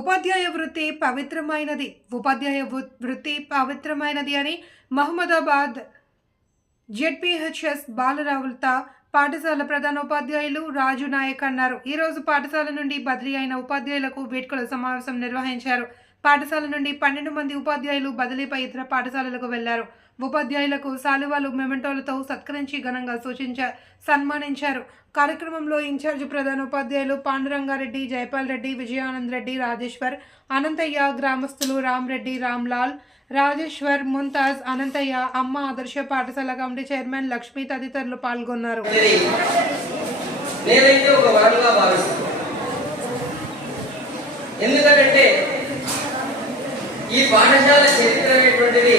ఉపాధ్యాయ వృత్తి పవిత్రమైనది అని మహమ్మదాబాద్ జెడ్పీహెచ్ఎస్ బాలరావులత పాఠశాల ప్రధానోపాధ్యాయులు రాజు నాయక్ అన్నారు. ఈరోజు పాఠశాల నుండి బదిలీ అయిన ఉపాధ్యాయులకు వేడుకల సమావేశం నిర్వహించారు. పాఠశాల నుండి 12 మంది ఉపాధ్యాయులు బదిలీపై ఇతర పాఠశాలలకు వెళ్లారు. ఉపాధ్యాయులకు శాలువాలు మెమెంటోలతో సత్కరించి ఘనంగా సన్మానించారు. కార్యక్రమంలో ఇన్ఛార్జ్ ప్రధానోపాధ్యాయులు పాండురంగారెడ్డి, జైపాల్ రెడ్డి, విజయానంద్ రెడ్డి, రాజేశ్వర్, అనంతయ్య, గ్రామస్తులు రామ్రెడ్డి, రామ్లాల్, రాజేశ్వర్, ముంతాజ్, అనంతయ్య, అమ్మ ఆదర్శ పాఠశాల కమిటీ చైర్మన్ లక్ష్మి తదితరులు పాల్గొన్నారు. ఎందుకంటే ఈ పాఠశాల చరిత్ర అనేటువంటిది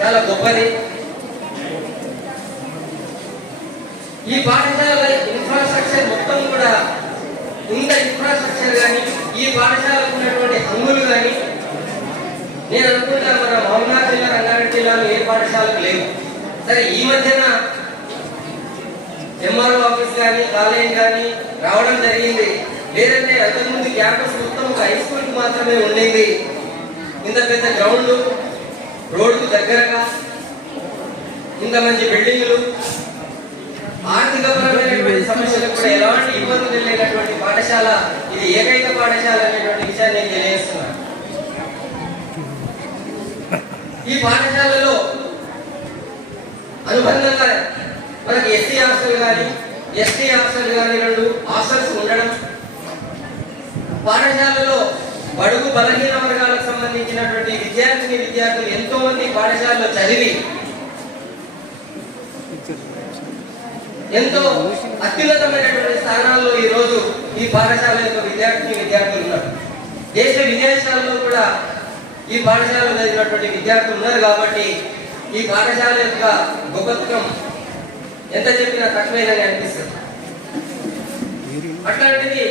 చాలా గొప్పది. ఈ పాఠశాల ఇన్ఫ్రాస్ట్రక్చర్ మొత్తం కూడా ఇంత ఇన్ఫ్రాస్ట్రక్చర్ కానీ ఈ పాఠశాలకు ఉన్నటువంటి హంగులు కానీ నేను అనుకుంటా మన మహబూబ్నగర్ జిల్లా, రంగారెడ్డి జిల్లాలో ఏ పాఠశాలకు లేవు. సరే, ఈ మధ్యన ఎంఆర్ఓ ఆఫీస్ కానీ కాలేజ్ కానీ రావడం జరిగింది. లేదంటే అంతకుముందు క్యాంపస్ మొత్తం ఒక హై స్కూల్కి మాత్రమే ఉండింది. ఇంత పెద్ద గ్రౌండ్లు, రోడ్డు దగ్గరగా, ఇంత మంచి బిల్డింగ్లు, ఆర్థికపరమైనటువంటి సమస్యలకు కూడా ఎలాంటి ఇబ్బందులు లేనటువంటి పాఠశాల ఇది ఏకైక పాఠశాల అనేటువంటి విషయాన్ని నేను తెలియజేస్తున్నాను. ఈ పాఠశాలలో అనుబంధంగా మనకి ఎస్సీ హాస్టల్ కానీ ఎస్టీ హాస్టల్ కానీ 2 హాస్టల్స్ ఉండడం, పాఠశాలలో బడుగు బలహీన వర్గాలకు సంబంధించినటువంటి విద్యార్థులు ఎంతో మంది పాఠశాలలో చదివి ఎంతో అత్యున్నతమైనటువంటి స్థానాల్లో ఈ రోజు ఈ పాఠశాల యొక్క విద్యార్థులు ఉన్నారు. దేశ విదేశాల్లో కూడా ఈ పాఠశాలలో చదివినటువంటి విద్యార్థులు ఉన్నారు. కాబట్టి ఈ పాఠశాల యొక్క గొప్పతనం ఎంత చెప్పినా తక్కువేనని అనిపిస్తుంది. అట్లాంటిది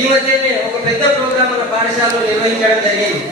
ఈ మధ్యనే ఒక పెద్ద ప్రోగ్రాం మన పాఠశాలలో నిర్వహించడం జరిగింది.